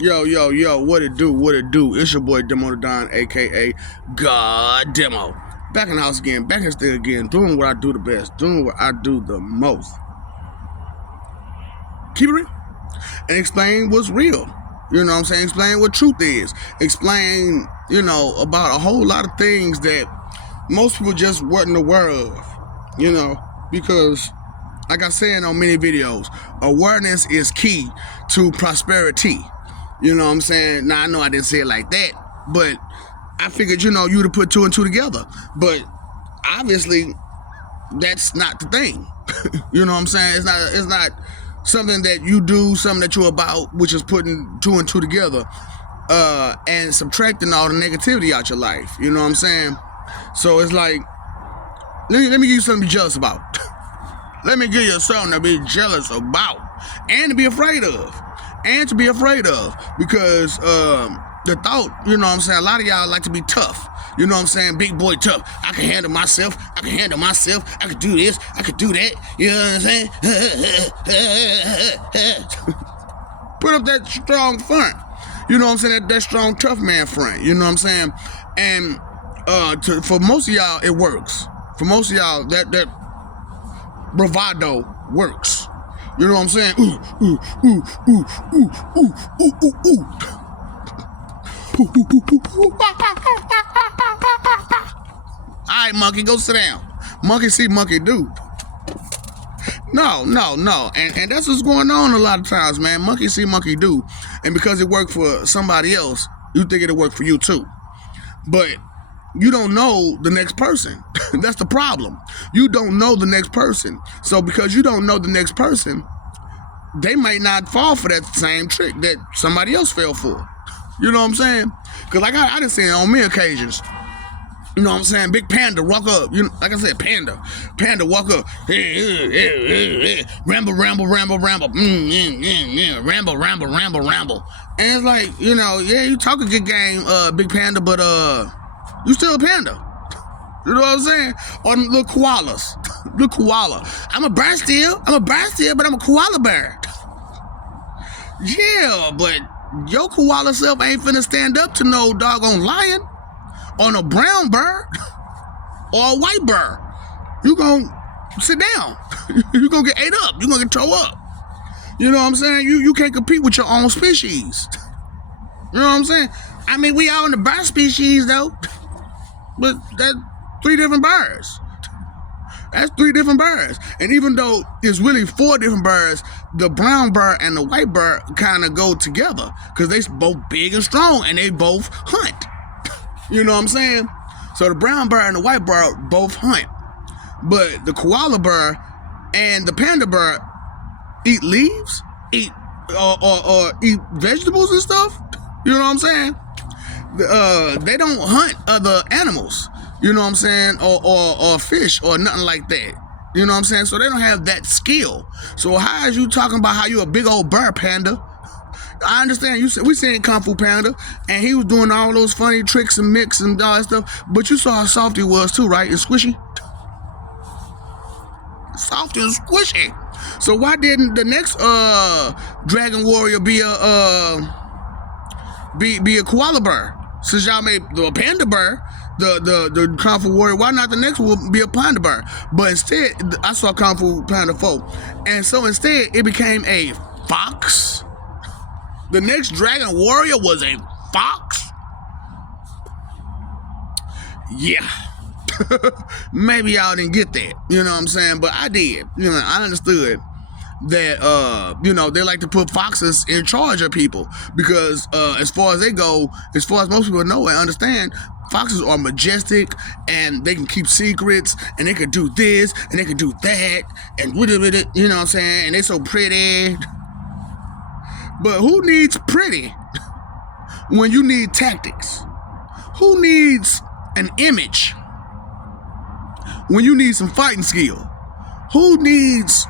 Yo, what it do? It's your boy Demo the Don, aka God Demo. Back in the house again, back in the still again, doing what I do the best, doing what I do the most. Keep it real. And explain what's real. You know what I'm saying? Explain what truth is. Explain, about a whole lot of things that most people just wasn't aware of. Because like I said on many videos, awareness is key to prosperity. You know what I'm saying? Now, I know I didn't say it like that, but I figured, you to put two and two together. But obviously, that's not the thing. You know what I'm saying? It's not something that you do, something that you're about, which is putting two and two together and subtracting all the negativity out your life. You know what I'm saying? So it's like, let me give you something to be jealous about. Let me give you something to be jealous about and to be afraid of. Because the thought, a lot of y'all like to be tough. You know what I'm saying? Big boy tough. I can handle myself. I can do this. I can do that. You know what I'm saying? Put up that strong front. You know what I'm saying? That strong tough man front. You know what I'm saying? And for most of y'all, it works. For most of y'all, that bravado works. You know what I'm saying? Alright, monkey, go sit down. Monkey see, monkey do. No. And that's what's going on a lot of times, man. Monkey see, monkey do. And because it worked for somebody else, you think it'll work for you too. But you don't know the next person. That's the problem. You don't know the next person. So because you don't know the next person, they might not fall for that same trick that somebody else fell for. You know what I'm saying? Because like I done seen it on many occasions. You know what I'm saying? Big Panda walk up. Like I said, Panda walk up. Ramble. Ramble. And it's like, yeah, you talk a good game, Big Panda, but you still a panda. You know what I'm saying? Or them little koalas. Little koala. I'm a bird still, but I'm a koala bear. Yeah, but your koala self ain't finna stand up to no doggone lion or no brown bird or a white bird. You gonna sit down. You gonna get ate up. You gonna get tore up. You know what I'm saying? You can't compete with your own species. You know what I'm saying? I mean, we all in the bird species though. But that's three different birds. That's three different birds. And even though it's really four different birds, the brown bird and the white bird kind of go together because they both big and strong and they both hunt. You know what I'm saying? So the brown bird and the white bird both hunt. But the koala bird and the panda bird eat leaves, eat or eat vegetables and stuff. You know what I'm saying? They don't hunt other animals, you know what I'm saying, or fish or nothing like that. You know what I'm saying? So they don't have that skill. So how is you talking about how you a big old bird, Panda? I understand we seen Kung Fu Panda and he was doing all those funny tricks and mix and all that stuff, but you saw how soft he was too, right? And squishy. Soft and squishy. So why didn't the next Dragon Warrior be a koala bear? Since y'all made the panda bear, the Kung Fu Warrior, why not the next one will be a panda bear? But instead, I saw Kung Fu Panda 4. And so instead, it became a fox. The next Dragon Warrior was a fox? Yeah. Maybe y'all didn't get that. You know what I'm saying? But I did. I understood that they like to put foxes in charge of people because as far as most people know and understand, foxes are majestic and they can keep secrets and they can do this and they can do that and you know what I'm saying, and they're so pretty. But who needs pretty when you need tactics? Who needs an image when you need some fighting skill? Who needs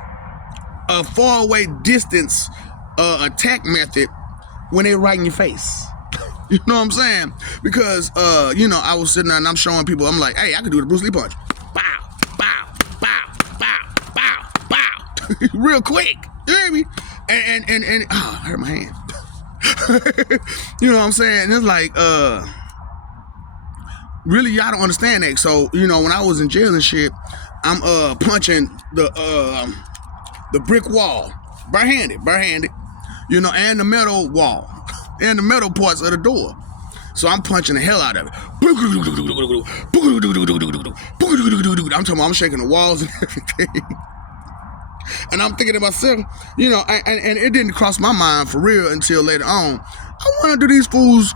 a faraway distance attack method when they're right in your face? You know what I'm saying? Because I was sitting there and I'm showing people, I'm like, hey, I can do the Bruce Lee punch. Bow, bow, bow, bow, bow, bow. Real quick. You hear me? And I hurt my hand. You know what I'm saying? And it's like, really, y'all don't understand that. So, you know, when I was in jail and shit, I'm punching the brick wall, barehanded, you know, and the metal wall, and the metal parts of the door. So I'm punching the hell out of it. I'm talking about I'm shaking the walls and everything. And I'm thinking to myself, you know, and it didn't cross my mind for real until later on. I wonder, do these fools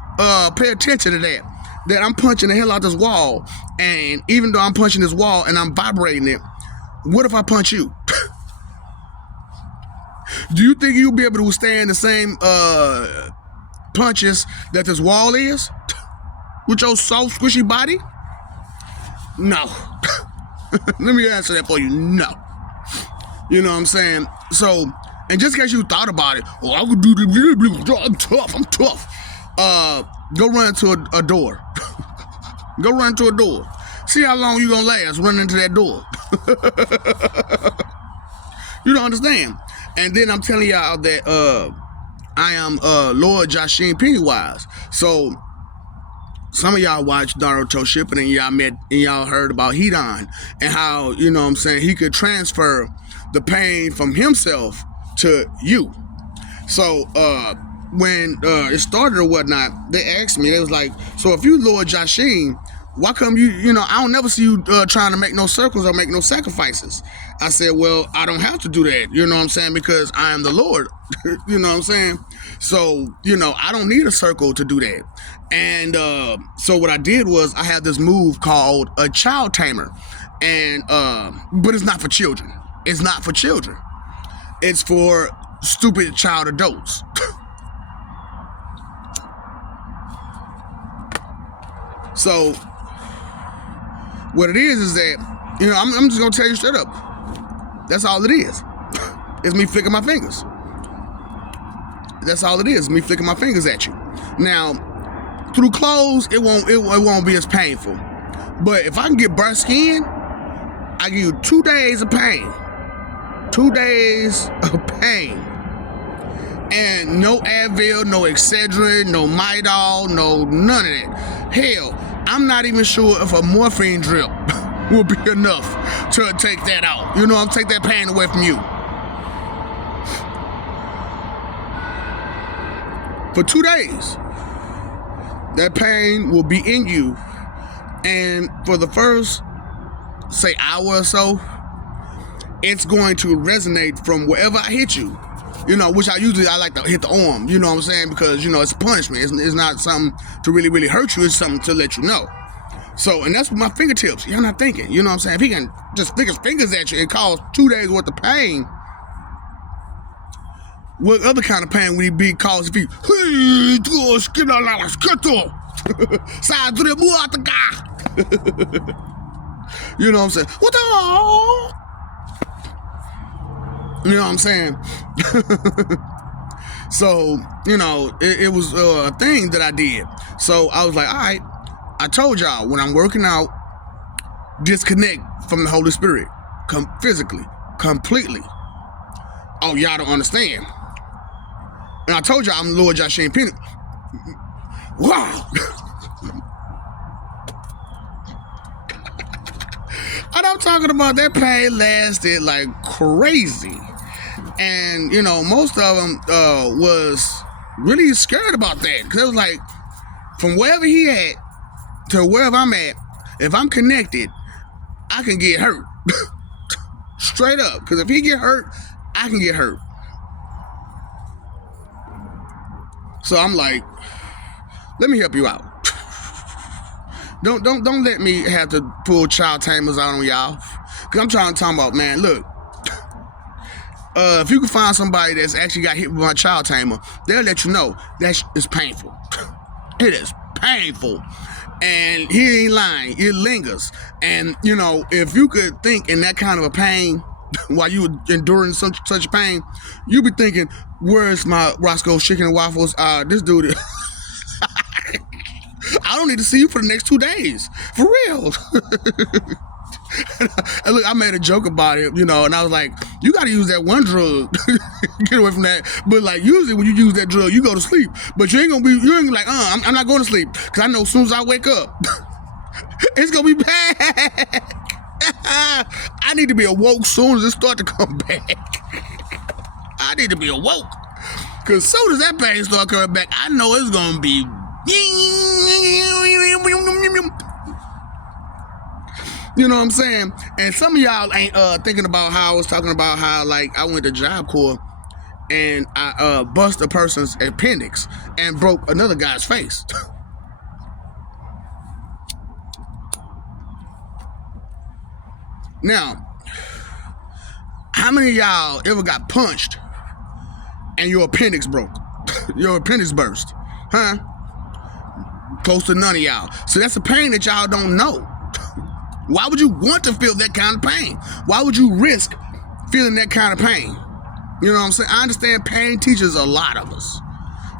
pay attention to that I'm punching the hell out this wall, and even though I'm punching this wall and I'm vibrating it, what if I punch you? Do you think you'll be able to withstand the same punches that this wall is with your soft, squishy body? No. Let me answer that for you. No. You know what I'm saying? So, and just in case you thought about it, oh, I could do this, I'm tough. Go run into a door. Go run into a door. See how long you gonna last running into that door. You don't understand. And then I'm telling y'all that I am Lord Joshin Pennywise. So some of y'all watched Naruto Shippuden and y'all met and y'all heard about Hidan and how, you know what I'm saying, he could transfer the pain from himself to you. So when it started or whatnot, they asked me, they was like, so if you Lord Joshin, why come you know, I don't never see you trying to make no circles or make no sacrifices. I said, well, I don't have to do that, you know what I'm saying, because I am the Lord. You know what I'm saying? So, you know, I don't need a circle to do that. And so what I did was I had this move called a child tamer. And but it's not for children. It's not for children. It's for stupid child adults. So what it is that, you know, I'm just gonna tell you straight up. That's all it is. It's me flicking my fingers. That's all it is. Me flicking my fingers at you. Now, through clothes, it won't be as painful. But if I can get burnt skin, I give you 2 days of pain. 2 days of pain. And no Advil, no Excedrin, no Midol, no none of that. Hell, I'm not even sure if a morphine drip will be enough to take that out. You know, take that pain away from you. For 2 days, that pain will be in you. And for the first, say, hour or so, it's going to resonate from wherever I hit you. You know, which I like to hit the arm, you know what I'm saying? Because, you know, it's a punishment. It's not something to really, really hurt you. It's something to let you know. So, and that's with my fingertips. You're not thinking, you know what I'm saying? If he can just flick his fingers at you and cause 2 days worth of pain, what other kind of pain would he be caused if he, hey, skin on la skato, side to the you know what I'm saying? What the? You know what I'm saying? So, you know, it was a thing that I did. So I was like, all right, I told y'all, when I'm working out, disconnect from the Holy Spirit physically, completely. Oh, y'all don't understand. And I told y'all I'm Lord Joshin Penny. Wow. And I'm talking about that pain lasted like crazy. And, you know, most of them was really scared about that. Because it was like, from wherever he at to wherever I'm at, if I'm connected, I can get hurt. Straight up. Because if he get hurt, I can get hurt. So I'm like, let me help you out. Don't let me have to pull child tamers out on y'all. Because I'm trying to talk about, man, look. If you can find somebody that's actually got hit with my child tamer, they'll let you know that is painful. It is painful. And he ain't lying. It lingers. And, you know, if you could think in that kind of a pain while you were enduring such pain, you'd be thinking, where's my Roscoe's Chicken and Waffles? This dude, I don't need to see you for the next 2 days. For real. And look, I made a joke about it, you know, and I was like, You got to use that one drug. Get away from that. But like usually when you use that drug, you go to sleep. But you ain't gonna be like, I'm not going to sleep. Cause I know as soon as I wake up, it's gonna be bad. I need to be awoke as soon as it start to come back. I need to be awoke. Cause as soon as that pain start coming back, I know it's gonna be. You know what I'm saying? And some of y'all ain't thinking about how I was talking about how like I went to Job Corps and I bust a person's appendix and broke another guy's face. Now, how many of y'all ever got punched and your appendix broke? Your appendix burst? Huh? Close to none of y'all. So that's a pain that y'all don't know. Why would you want to feel that kind of pain? Why would you risk feeling that kind of pain? You know what I'm saying? I understand pain teaches a lot of us.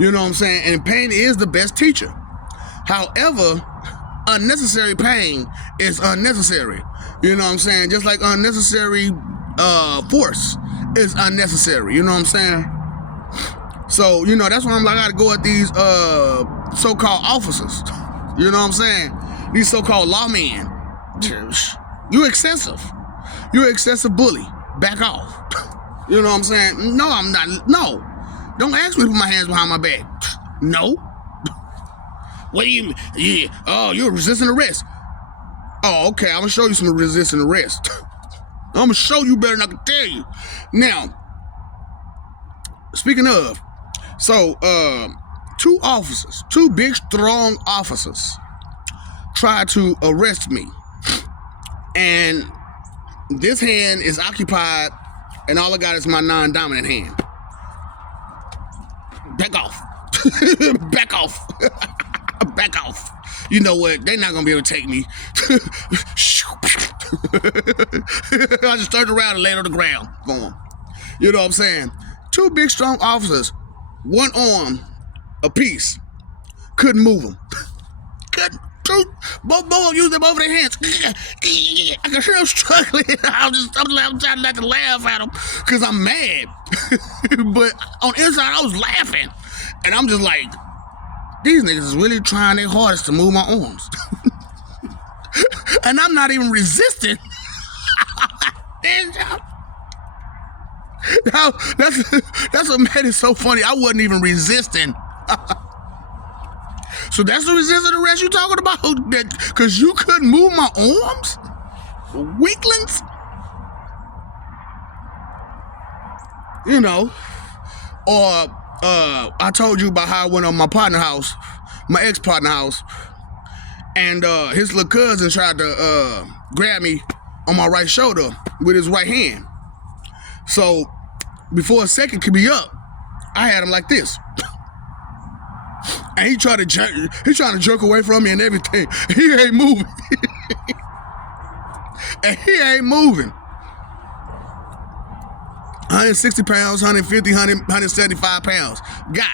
You know what I'm saying? And pain is the best teacher. However, unnecessary pain is unnecessary. You know what I'm saying? Just like unnecessary force is unnecessary. You know what I'm saying? So, you know, that's why I'm like, I gotta go at these so-called officers. You know what I'm saying? These so-called lawmen. You're excessive. You're an excessive bully. Back off. You know what I'm saying? No, I'm not. No. Don't ask me to put my hands behind my back. No. What do you mean? Yeah. Oh, you're resisting arrest. Oh, okay. I'm going to show you some resisting arrest. I'm going to show you better than I can tell you. Now, speaking of, so, two big, strong officers tried to arrest me. And this hand is occupied, and all I got is my non-dominant hand. Back off. Back off. Back off. You know what? They're not going to be able to take me. I just turned around and laid on the ground for them. You know what I'm saying? Two big, strong officers, one arm apiece, couldn't move them. Both used them over their hands. I can hear them struggling. I'm trying not to laugh at them because I'm mad. But on the inside, I was laughing. And I'm just like, these niggas is really trying their hardest to move my arms. And I'm not even resisting. That's what made it so funny. I wasn't even resisting. So that's the resistant arrest you talking about? Because you couldn't move my arms? Weaklings? You know. Or I told you about how I went on my partner house, my ex-partner house, and his little cousin tried to grab me on my right shoulder with his right hand. So before a second could be up, I had him like this. And he trying to jerk away from me and everything. He ain't moving. And he ain't moving. 160 pounds, 150, 175 pounds. Guy.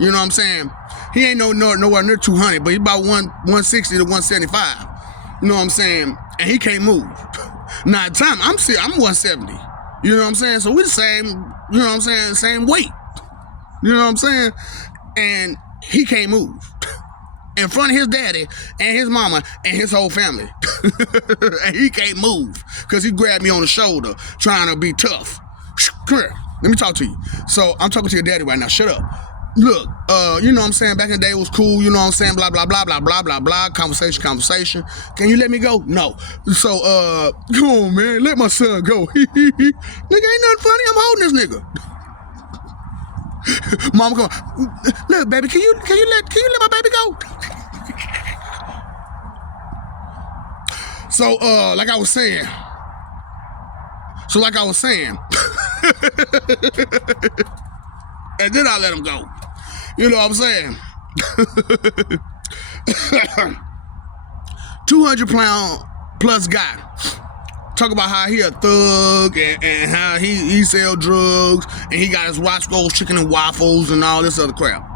You know what I'm saying? He ain't nowhere near 200, but he about 160 to 175. You know what I'm saying? And he can't move. Now at the time, I'm 170. You know what I'm saying? So we the same, you know what I'm saying, same weight. You know what I'm saying? And he can't move in front of his daddy and his mama and his whole family. And he can't move because he grabbed me on the shoulder trying to be tough. Come here, let me talk to you. So I'm talking to your daddy right now. Shut up. Look, you know what I'm saying? Back in the day it was cool, you know what I'm saying? Blah, blah, blah, blah, blah, blah, blah. Conversation. Can you let me go? No. So, come on, man. Let my son go. Nigga, ain't nothing funny. I'm holding this nigga. Mama go, look, baby, can you let my baby go? So, like I was saying. And then I let him go. You know what I'm saying? 200-pound plus guy. Talk about how he a thug and how he sell drugs and he got his Roscoe's chicken and waffles and all this other crap.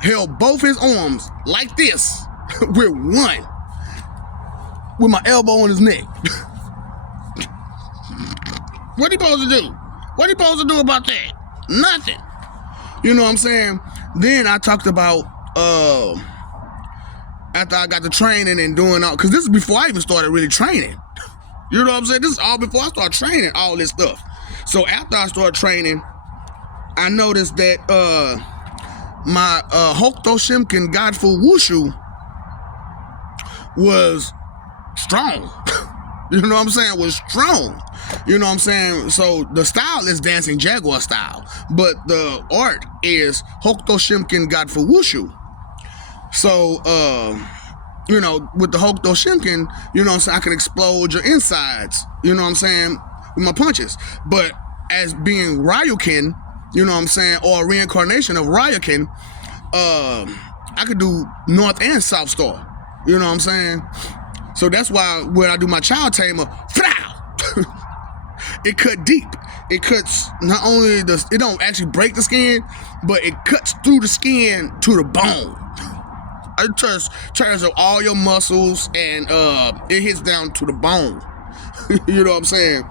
Held both his arms like this with my elbow on his neck. What he supposed to do? What he supposed to do about that? Nothing. You know what I'm saying? Then I talked about after I got the training and doing all, because this is before I even started really training. You know what I'm saying? This is all before I started training all this stuff. So after I started training, I noticed that my Hokto Shimkin Godful Wushu was strong. You know what I'm saying? Was strong. You know what I'm saying? So the style is Dancing Jaguar style, but the art is Hokto Shimkin Godful Wushu. So, you know, with the Hokto Shimkin, you know what I'm saying, I can explode your insides, you know what I'm saying, with my punches. But as being Ryukin, you know what I'm saying, or a reincarnation of Ryukin, I could do North and South Star, you know what I'm saying? So that's why when I do my Child Tamer, it cut deep. It cuts not only it don't actually break the skin, but it cuts through the skin to the bone. It tears up all your muscles, and it hits down to the bone. You know what I'm saying?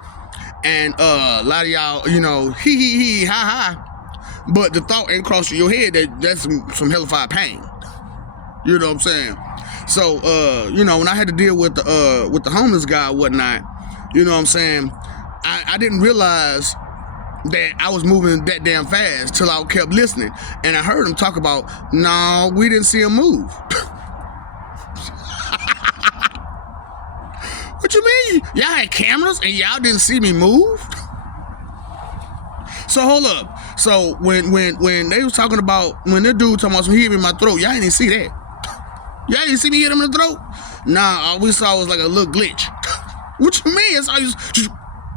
And a lot of y'all, you know, he, ha ha. But the thought ain't crossing your head that that's some hellified pain. You know what I'm saying? So, you know, when I had to deal with the homeless guy and whatnot, you know what I'm saying, I didn't realize that I was moving that damn fast till I kept listening. And I heard him talk about, no, we didn't see him move. What you mean? Y'all had cameras and y'all didn't see me move? So hold up. So when they was talking about, when the dude talking about some, he hit me in my throat, y'all didn't see that. Y'all didn't see me hit him in the throat? Nah, all we saw was like a little glitch. What you mean? It's all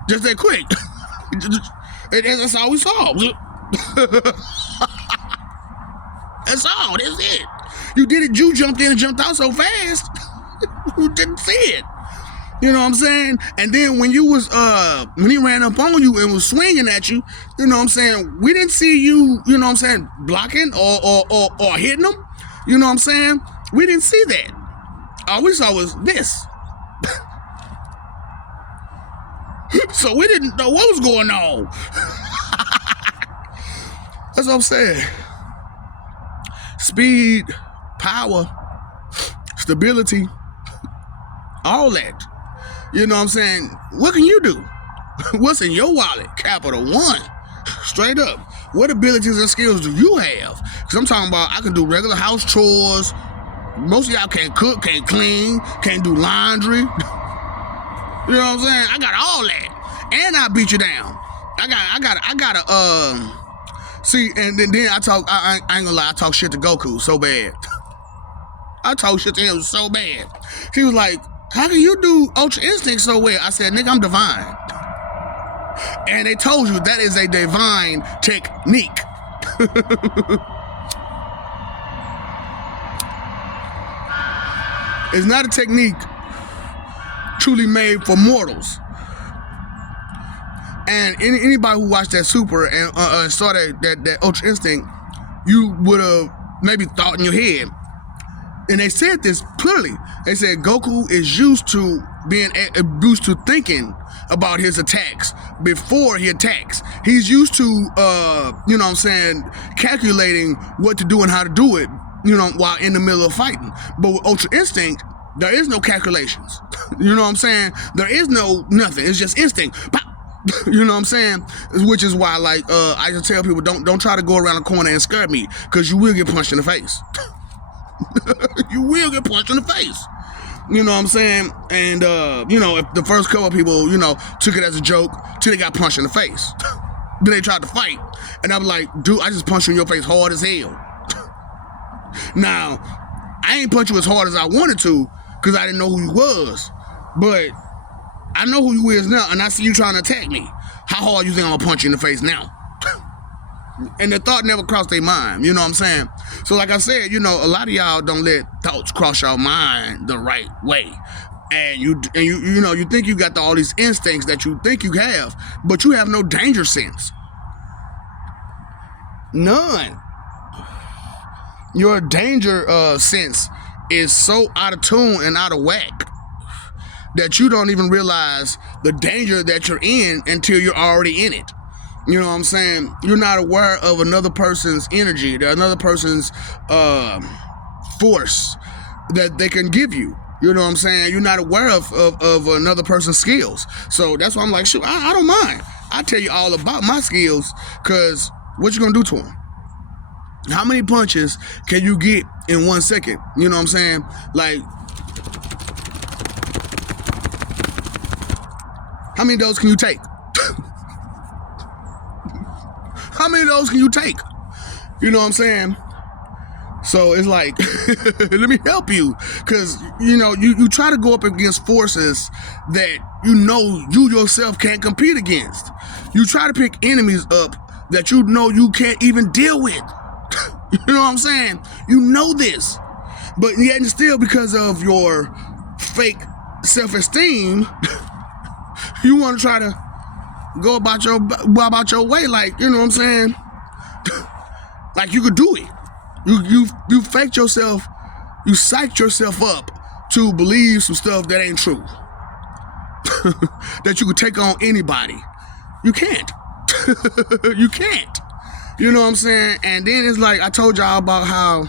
just that quick. That's all we saw. That's all. That's it. You did it. You jumped in and jumped out so fast. You didn't see it. You know what I'm saying? And then when you was when he ran up on you and was swinging at you, you know what I'm saying, we didn't see you, you know what I'm saying, blocking or hitting him. You know what I'm saying? We didn't see that. All we saw was this. So we didn't know what was going on. That's what I'm saying. Speed, power, stability, all that. You know what I'm saying? What can you do? What's in your wallet? Capital One. Straight up. What abilities and skills do you have? Because I'm talking about, I can do regular house chores. Most of y'all can't cook, can't clean, can't do laundry. You know what I'm saying? I got all that. And I beat you down. I got a, see, and then I talk, I ain't gonna lie, I talk shit to Goku so bad. I talk shit to him so bad. He was like, how can you do Ultra Instinct so well? I said, nigga, I'm divine. And they told you that is a divine technique. It's not a technique truly made for mortals. And anybody who watched that Super and saw that Ultra Instinct, you would have maybe thought in your head. And they said this clearly. They said Goku is used to thinking about his attacks before he attacks. He's used to, you know what I'm saying, calculating what to do and how to do it, you know, while in the middle of fighting. But with Ultra Instinct, there is no calculations. You know what I'm saying? There is no nothing. It's just instinct. Pop. You know what I'm saying? Which is why, like, I just tell people, don't try to go around the corner and scare me, because you will get punched in the face. You will get punched in the face. You know what I'm saying? And, you know, if the first couple of people, you know, took it as a joke till they got punched in the face. Then they tried to fight. And I was like, dude, I just punched you in your face hard as hell. Now, I ain't punch you as hard as I wanted to because I didn't know who you was. But I know who you is now, and I see you trying to attack me. How hard you think I'm gonna punch you in the face now? And the thought never crossed their mind, you know what I'm saying? So like I said, you know, a lot of y'all don't let thoughts cross your mind the right way. And you know, you think you got all these instincts that you think you have, but you have no danger sense. None. Your danger sense is so out of tune and out of whack that you don't even realize the danger that you're in until you're already in it. You know what I'm saying? You're not aware of another person's energy, another person's force that they can give you. You know what I'm saying? You're not aware of another person's skills. So that's why I'm like, shoot, I don't mind. I tell you all about my skills, because what you gonna do to them? How many punches can you get in 1 second? You know what I'm saying? Like, how many of those can you take? How many of those can you take? You know what I'm saying? So it's like, let me help you. Because, you know, you try to go up against forces that you know you yourself can't compete against. You try to pick enemies up that you know you can't even deal with. You know what I'm saying? You know this. But yet and still, because of your fake self-esteem, you want to try to go about your way, like, you know what I'm saying? Like you could do it. You faked yourself, you psyched yourself up to believe some stuff that ain't true. That you could take on anybody. You can't. You can't. You know what I'm saying? And then it's like I told y'all about how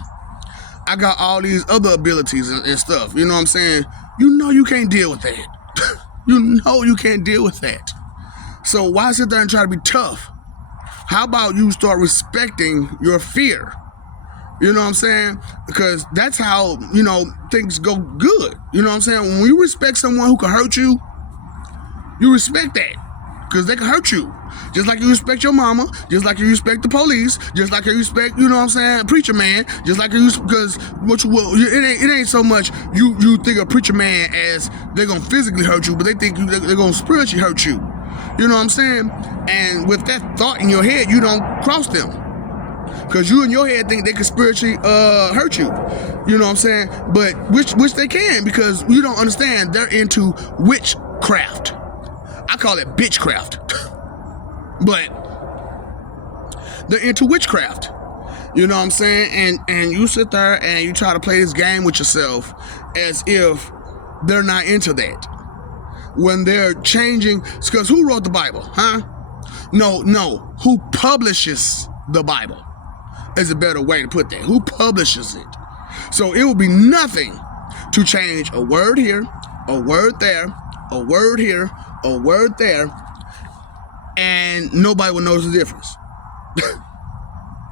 I got all these other abilities and stuff. You know what I'm saying? You know you can't deal with that. You know you can't deal with that. So why sit there and try to be tough? How about you start respecting your fear? You know what I'm saying? Because that's how, you know, things go good. You know what I'm saying? When you respect someone who can hurt you, you respect that. Because they can hurt you. Just like you respect your mama, just like you respect the police, just like you respect, you know what I'm saying, preacher man, just like you, because what you will, it ain't so much you think of preacher man as they're gonna physically hurt you, but they think they're gonna spiritually hurt you. You know what I'm saying? And with that thought in your head, you don't cross them. Because you in your head think they can spiritually hurt you. You know what I'm saying? But which they can, because you don't understand they're into witchcraft. I call it bitchcraft. But they're into witchcraft. You know what I'm saying? And you sit there and you try to play this game with yourself as if they're not into that. When they're changing, because who wrote the Bible, huh? No, who publishes the Bible is a better way to put that. Who publishes it? So it would be nothing to change a word here, a word there, a word here, a word there, and nobody would notice the difference.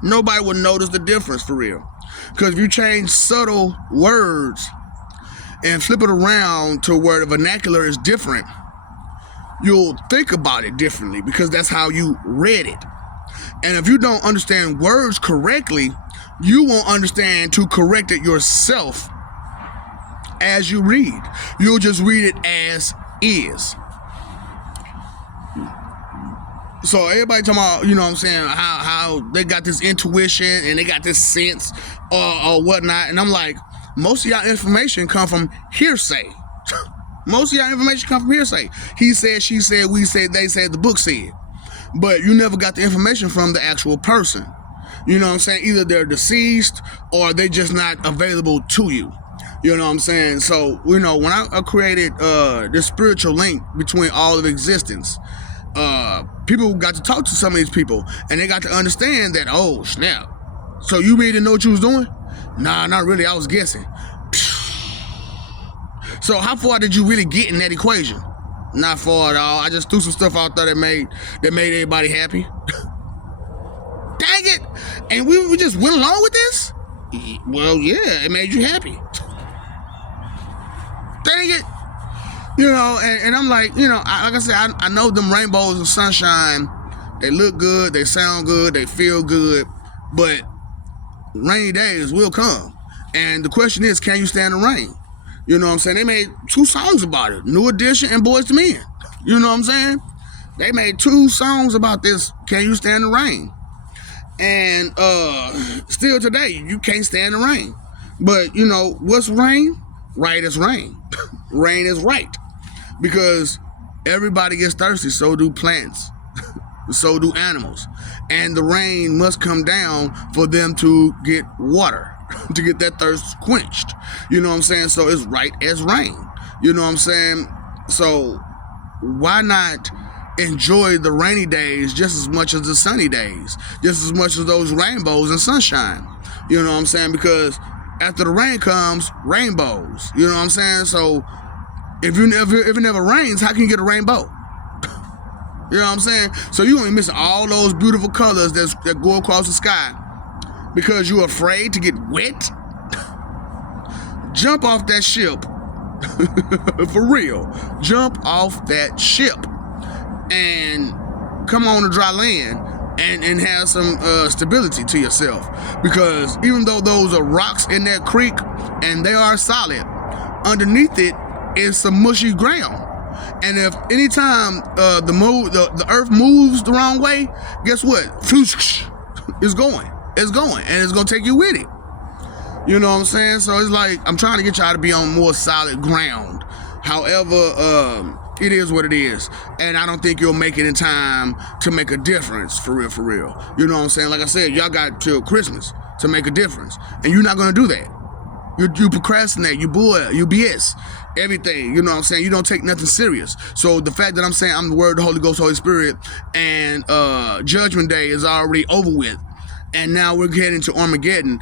Nobody would notice the difference for real. Because if you change subtle words and flip it around to where the vernacular is different, you'll think about it differently, because that's how you read it. And if you don't understand words correctly, you won't understand to correct it yourself as you read. You'll just read it as is. So everybody talking about, you know what I'm saying, how they got this intuition and they got this sense or whatnot. And I'm like, most of y'all information come from hearsay. Most of y'all information come from hearsay. He said, she said, we said, they said, the book said. But you never got the information from the actual person. You know what I'm saying? Either they're deceased or they just not available to you. You know what I'm saying? So, you know, when I created this spiritual link between all of existence, people got to talk to some of these people and they got to understand that, oh, snap. So you really didn't know what you was doing? Nah, not really. I was guessing. So how far did you really get in that equation? Not far at all. I just threw some stuff out there that made everybody happy. Dang it! And we just went along with this? Well, yeah, it made you happy. Dang it! You know, and I'm like, you know, like I said, I know them rainbows and sunshine, they look good, they sound good, they feel good, but rainy days will come. And the question is, can you stand the rain? You know what I'm saying? They made 2 songs about it, New Edition and Boys to Men. You know what I'm saying? They made 2 songs about this, can you stand the rain? And still today, you can't stand the rain. But, you know, what's rain? Right is rain. Rain is right. Because everybody gets thirsty, so do plants. So do animals. And the rain must come down for them to get water, to get that thirst quenched. You know what I'm saying? So it's right as rain. You know what I'm saying? So why not enjoy the rainy days just as much as the sunny days, just as much as those rainbows and sunshine? You know what I'm saying? Because after the rain comes rainbows. You know what I'm saying? So if it never rains, how can you get a rainbow? You know what I'm saying? So you're gonna be missing all those beautiful colors that go across the sky because you're afraid to get wet. Jump off that ship. For real. Jump off that ship and come on to dry land and have some stability to yourself. Because even though those are rocks in that creek and they are solid, underneath it is some mushy ground. And if anytime the earth moves the wrong way, guess what? It's going. It's going. And it's going to take you with it. You know what I'm saying? So it's like, I'm trying to get y'all to be on more solid ground. However, it is what it is. And I don't think you'll make it in time to make a difference, for real, for real. You know what I'm saying? Like I said, y'all got till Christmas to make a difference. And you're not going to do that. You procrastinate, you BS, everything. You know what I'm saying? You don't take nothing serious. So the fact that I'm saying I'm the Word, the Holy Ghost, Holy Spirit, and Judgment Day is already over with. And now we're getting to Armageddon.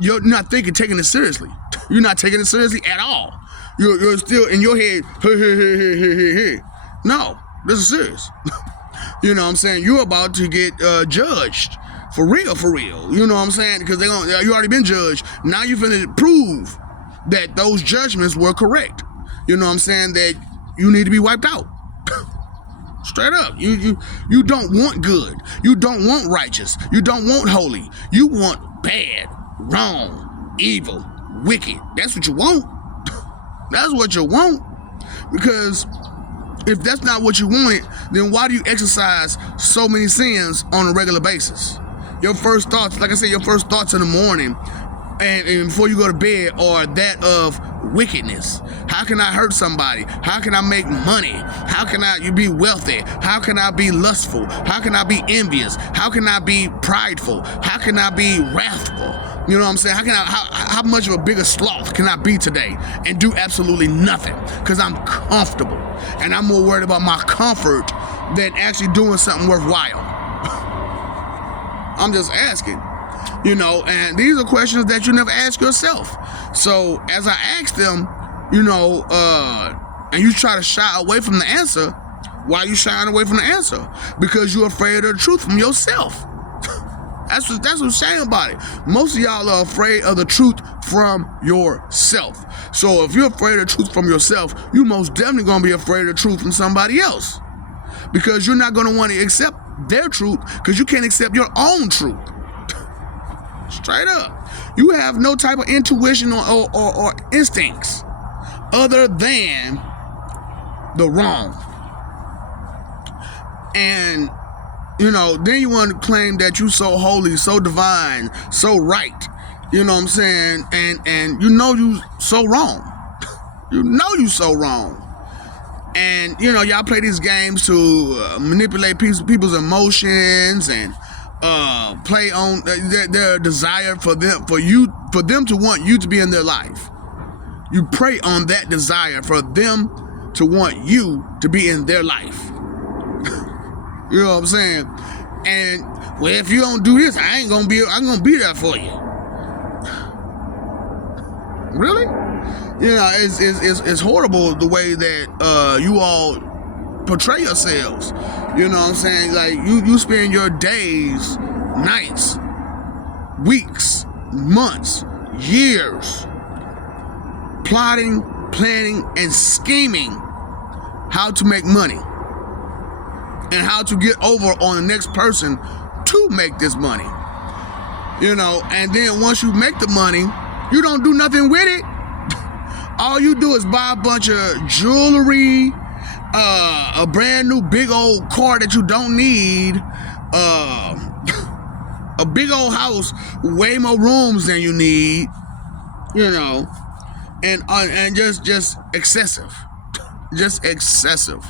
You're not taking it seriously. You're not taking it seriously at all. You're still in your head, hey. No, this is serious. You know what I'm saying? You're about to get judged. For real. You know what I'm saying? Because you already been judged. Now you're finna prove that those judgments were correct. You know what I'm saying? That you need to be wiped out. Straight up. You don't want good. You don't want righteous. You don't want holy. You want bad, wrong, evil, wicked. That's what you want. That's what you want. Because if that's not what you wanted, then why do you exercise so many sins on a regular basis? Your first thoughts, like I said, your first thoughts in the morning and before you go to bed are that of wickedness. How can I hurt somebody? How can I make money? How can you be wealthy? How can I be lustful? How can I be envious? How can I be prideful? How can I be wrathful? You know what I'm saying? How much of a bigger sloth can I be today and do absolutely nothing? Because I'm comfortable. And I'm more worried about my comfort than actually doing something worthwhile. I'm just asking, you know, and these are questions that you never ask yourself. So as I ask them, you know, and you try to shy away from the answer, why are you shying away from the answer? Because you're afraid of the truth from yourself. That's what I'm saying about it. Most of y'all are afraid of the truth from yourself. So if you're afraid of the truth from yourself, you most definitely gonna be afraid of the truth from somebody else. Because you're not gonna want to accept their truth because you can't accept your own truth. Straight up. You have no type of intuition or instincts other than the wrong. And, you know, then you want to claim that you so holy, so divine, so right. You know what I'm saying? And you know you so wrong. You know you so wrong. And, you know, y'all play these games to manipulate people's emotions and play on their desire for them to want you to be in their life. You prey on that desire for them to want you to be in their life. You know what I'm saying? And, well, if you don't do this, I'm gonna be there for you. Really? You know, it's horrible the way that you all portray yourselves. You know what I'm saying? Like, you spend your days, nights, weeks, months, years plotting, planning, and scheming how to make money and how to get over on the next person to make this money. You know, and then once you make the money, you don't do nothing with it. All you do is buy a bunch of jewelry, a brand new big old car that you don't need, a big old house, way more rooms than you need, you know, and just excessive, just excessive.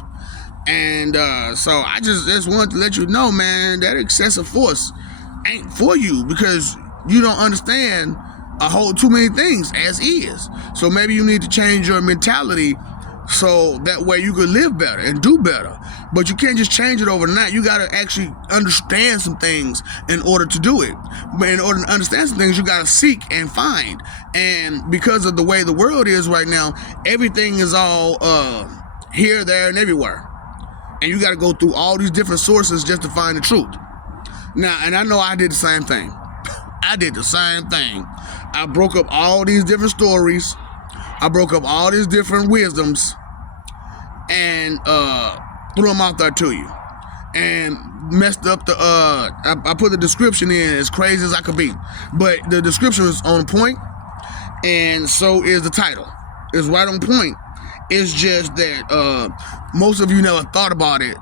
And so I just wanted to let you know, man, that excessive force ain't for you because you don't understand a whole too many things as is. So maybe you need to change your mentality so that way you could live better and do better. But you can't just change it overnight. You got to actually understand some things in order to do it. But in order to understand some things, you got to seek and find. And because of the way the world is right now, everything is all here, there, and everywhere. And you got to go through all these different sources just to find the truth. Now, and I know I did the same thing. I did the same thing. I broke up all these different stories. I broke up all these different wisdoms and threw them out there to you. And messed up the, I put the description in as crazy as I could be. But the description is on point, and so is the title. It's right on point. It's just that most of you never thought about it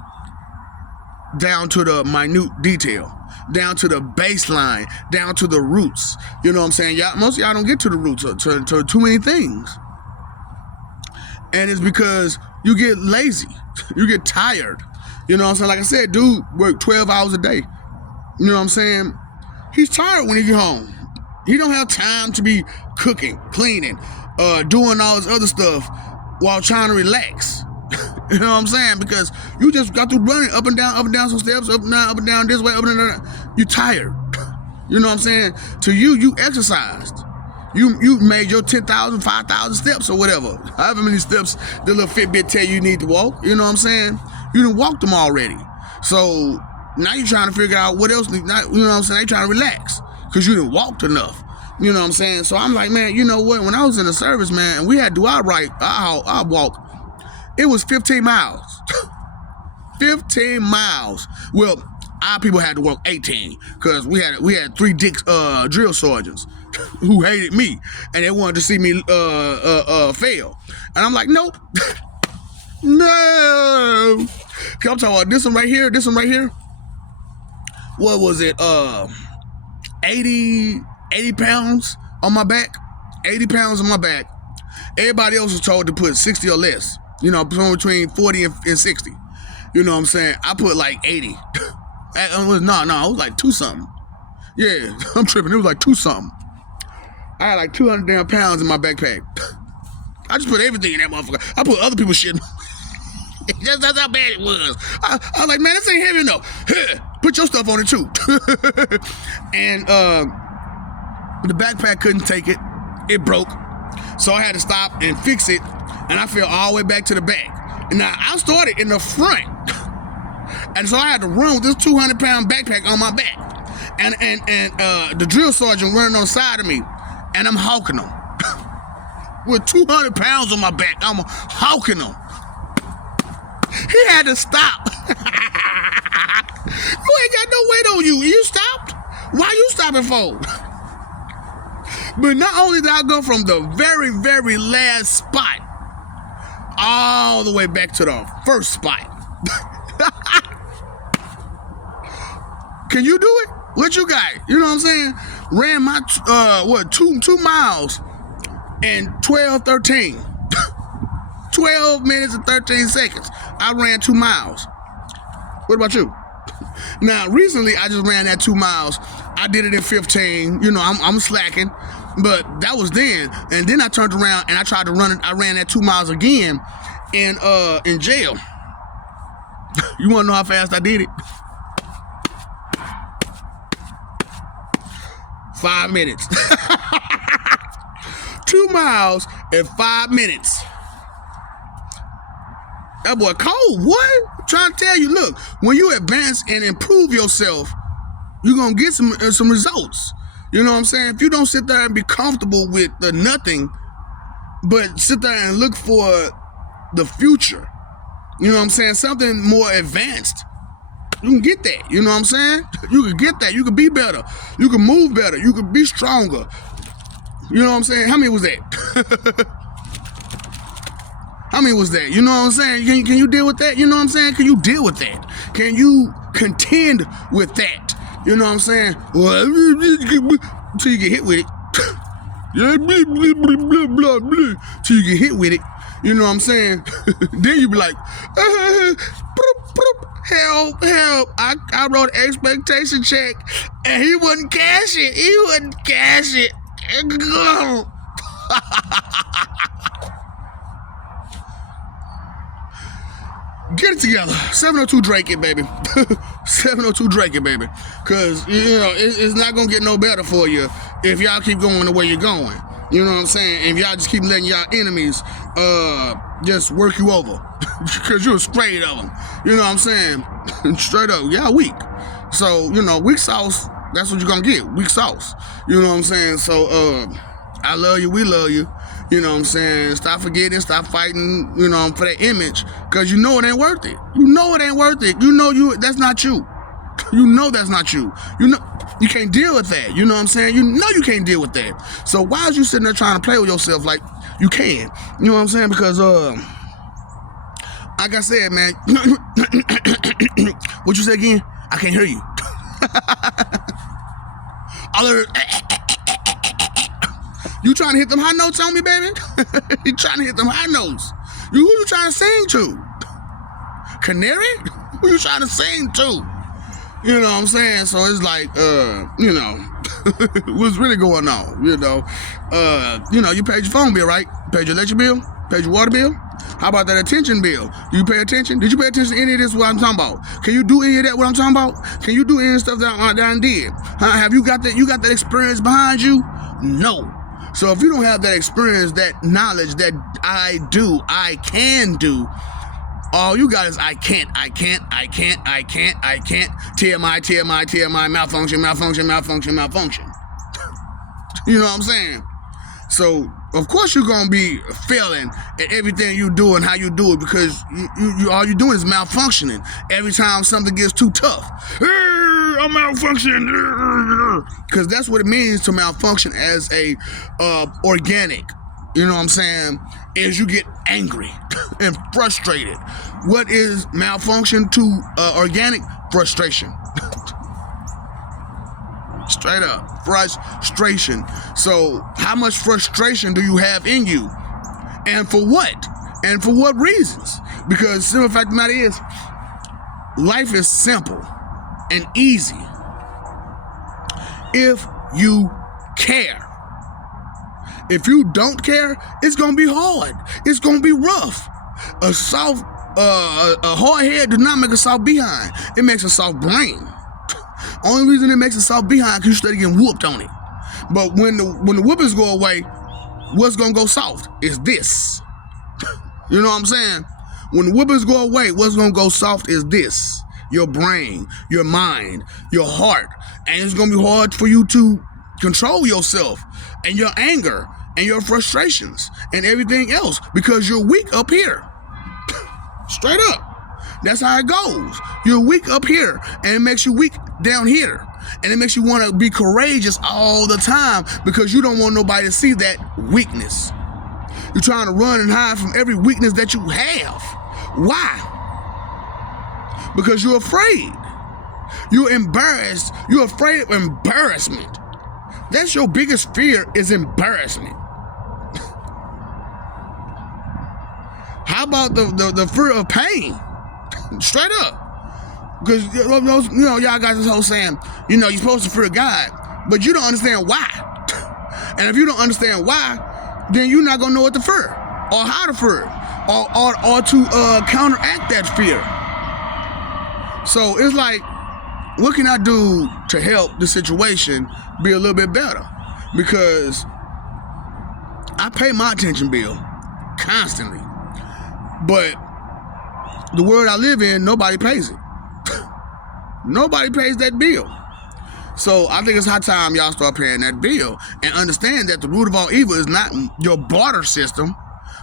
down to the minute detail, down to the baseline, down to the roots. You know what I'm saying? Most of y'all don't get to the roots, to too many things. And it's because you get lazy. You get tired. You know what I'm saying? Like I said, dude work 12 hours a day. You know what I'm saying? He's tired when he get home. He don't have time to be cooking, cleaning, doing all this other stuff while trying to relax. You know what I'm saying? Because you just got through running up and down some steps, up and down this way, up and down. You tired. You know what I'm saying? To you, you exercised. You made your 10,000, 5,000 steps or whatever. However many steps the little Fitbit tell you need to walk. You know what I'm saying? You done walked them already. So now you're trying to figure out what else, you know what I'm saying? You're trying to relax because you done walked enough. You know what I'm saying? So I'm like, man, you know what? When I was in the service, man, and we had to do our walk, it was 15 miles. 15 miles. Well, our people had to walk 18 because we had 3 drill sergeants who hated me and they wanted to see me fail. And I'm like, nope. No. Okay, I'm talking about this one right here. What was it? 80 pounds on my back. 80 pounds on my back. Everybody else was told to put 60 or less. You know, between 40 and 60. You know what I'm saying? I put like 80. It was like 2-something. Yeah, I'm tripping. It was like 2-something. I had like 200 damn pounds in my backpack. I just put everything in that motherfucker. I put other people's shit in. That's how bad it was. I was like, man, this ain't heavy enough. Here, put your stuff on it too. And the backpack couldn't take it. It broke. So I had to stop and fix it. And I fell all the way back to the back. And now I started in the front. And so I had to run with this 200-pound backpack on my back. And the drill sergeant running on the side of me. And I'm hawking him. With 200 pounds on my back, I'm hawking him. He had to stop. You ain't got no weight on you. You stopped? Why you stopping for? But not only did I go from the very, very last spot all the way back to the first spot. Can you do it? What you got? You know what I'm saying? Ran my, 2 miles in 13. 12 minutes and 13 seconds. I ran 2 miles. What about you? Now, recently, I just ran that 2 miles. I did it in 15. You know, I'm slacking. But that was then. And then I turned around and I tried to run it. I ran that 2 miles again in jail. You want to know how fast I did it? 5 minutes. 2 miles in 5 minutes. That boy cold, what? I'm trying to tell you, look, when you advance and improve yourself, you're going to get some results. You know what I'm saying? If you don't sit there and be comfortable with the nothing, but sit there and look for the future, you know what I'm saying? Something more advanced, you can get that. You know what I'm saying? You can get that. You can be better. You can move better. You can be stronger. You know what I'm saying? How many was that? How many was that? You know what I'm saying? Can you deal with that? You know what I'm saying? Can you deal with that? Can you contend with that? You know what I'm saying? Well, until you get hit with it. Till you get hit with it. You know what I'm saying? Then you be like, help. I wrote an expectation check and he wouldn't cash it. Get it together. 702 Drake it, baby. 702 Drake it, baby. Because, it's not going to get no better for you if y'all keep going the way you're going. You know what I'm saying? And y'all just keep letting y'all enemies just work you over. Because you're afraid of them. You know what I'm saying? Straight up. Y'all weak. So, weak sauce, that's what you're going to get. Weak sauce. You know what I'm saying? So, I love you. We love you. You know what I'm saying? Stop forgetting, stop fighting, for that image. Because it ain't worth it. It ain't worth it. That's not you. That's not you. You can't deal with that. You know what I'm saying? You can't deal with that. So why is you sitting there trying to play with yourself like you can? You know what I'm saying? Because, like I said, man, what you say again? I can't hear you. You trying to hit them high notes on me, baby? You trying to hit them high notes? Who you trying to sing to? Canary? Who you trying to sing to? You know what I'm saying? So it's like, what's really going on? You paid your phone bill, right? Paid your electric bill? Paid your water bill? How about that attention bill? Do you pay attention? Did you pay attention to any of this, what I'm talking about? Can you do any of that, what I'm talking about? Can you do any of the stuff that I did? Have you got that? You got that experience behind you? No. So if you don't have that experience, that knowledge that I can do, all you got is I can't. TMI, malfunction. You know what I'm saying? So, of course you're going to be failing at everything you do and how you do it because you all you're doing is malfunctioning. Every time something gets too tough, I'm malfunctioning. Because that's what it means to malfunction as a organic. You know what I'm saying? Is you get angry and frustrated. What is malfunction to organic? Frustration. Straight up, frustration. So how much frustration do you have in you? And for what? And for what reasons? Because the simple fact of the matter is, life is simple and easy if you care. If you don't care, it's gonna be hard. It's gonna be rough. A hard head does not make a soft behind. It makes a soft brain. Only reason it makes a soft behind because you started getting whooped on it. But when the whoopings go away, what's gonna go soft is this. You know what I'm saying? When the whoopings go away, what's gonna go soft is this. Your brain, your mind, your heart. And it's gonna be hard for you to control yourself and your anger and your frustrations and everything else because you're weak up here. Straight up. That's how it goes. You're weak up here, and it makes you weak down here. And it makes you want to be courageous all the time because you don't want nobody to see that weakness. You're trying to run and hide from every weakness that you have. Why? Because you're afraid. You're embarrassed. You're afraid of embarrassment. That's your biggest fear is embarrassment. How about the fear of pain? Straight up. Because, y'all got this whole saying, you're supposed to fear God, but you don't understand why. And if you don't understand why, then you're not going to know what to fear, or how to fear, or to counteract that fear. So it's like, what can I do to help the situation be a little bit better? Because I pay my attention bill constantly, but the world I live in, nobody pays it. Nobody pays that bill. So I think it's high time y'all start paying that bill and understand that the root of all evil is not your barter system,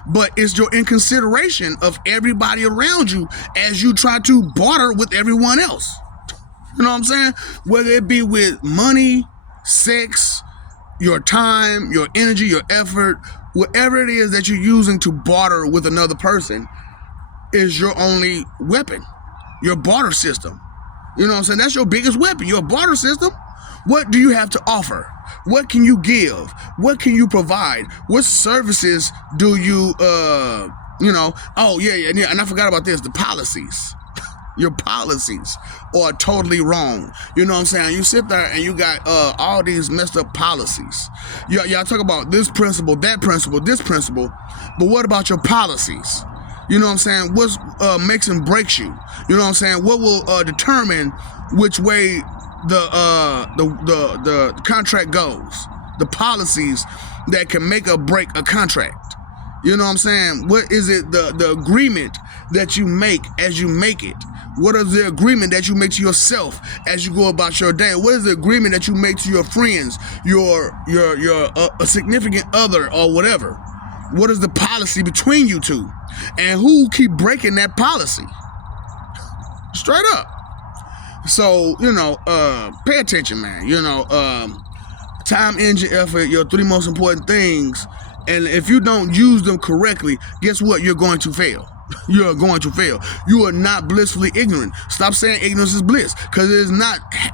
but it's your inconsideration of everybody around you as you try to barter with everyone else. You know what I'm saying? Whether it be with money, sex, your time, your energy, your effort, whatever it is that you're using to barter with another person is your only weapon, your barter system. You know what I'm saying? That's your biggest weapon, your barter system. What do you have to offer? What can you give? What can you provide? What services do you, oh, yeah, and I forgot about this, the policies. Your policies are totally wrong. You know what I'm saying? You sit there and you got all these messed up policies. Y'all talk about this principle, that principle, this principle, but what about your policies? You know what I'm saying? What makes and breaks you? You know what I'm saying? What will determine which way the contract goes? The policies that can make or break a contract. You know what I'm saying? What is it? The agreement that you make as you make it. What is the agreement that you make to yourself as you go about your day? What is the agreement that you make to your friends, your a significant other or whatever? What is the policy between you two? And who keep breaking that policy? Straight up. So, you know, pay attention, man. You know, time, energy, effort, your 3 most important things. And if you don't use them correctly, guess what? You're going to fail. You're going to fail. You are not blissfully ignorant. Stop saying ignorance is bliss, because it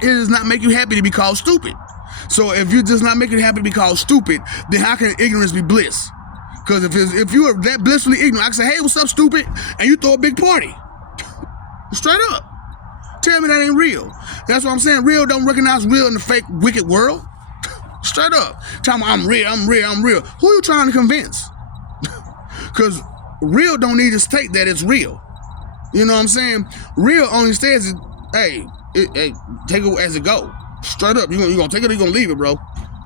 does not make you happy to be called stupid. So if you're just not making it happy to be called stupid, then how can ignorance be bliss? Because if you are that blissfully ignorant, I can say, hey, what's up, stupid? And you throw a big party. Straight up. Tell me that ain't real. That's what I'm saying. Real don't recognize real in the fake, wicked world. Straight up. Tell me I'm real. Who are you trying to convince? Because real don't need to state that it's real. You know what I'm saying? Real only says, hey, take it as it go. Straight up. You're going to take it or you're going to leave it, bro.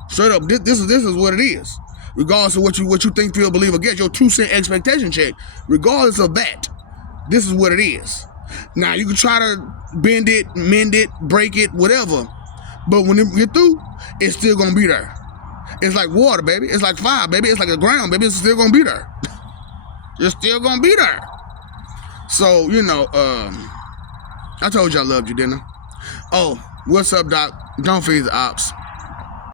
Straight up. This is what it is. Regardless of what you think, feel, believe, or get, your 2-cent expectation check, regardless of that, this is what it is. Now, you can try to bend it, mend it, break it, whatever, but when you get through, it's still going to be there. It's like water, baby. It's like fire, baby. It's like the ground, baby. It's still going to be there. It's still going to be there. So, you know, I told you I loved you, didn't I? Oh, what's up, Doc? Don't feed the ops.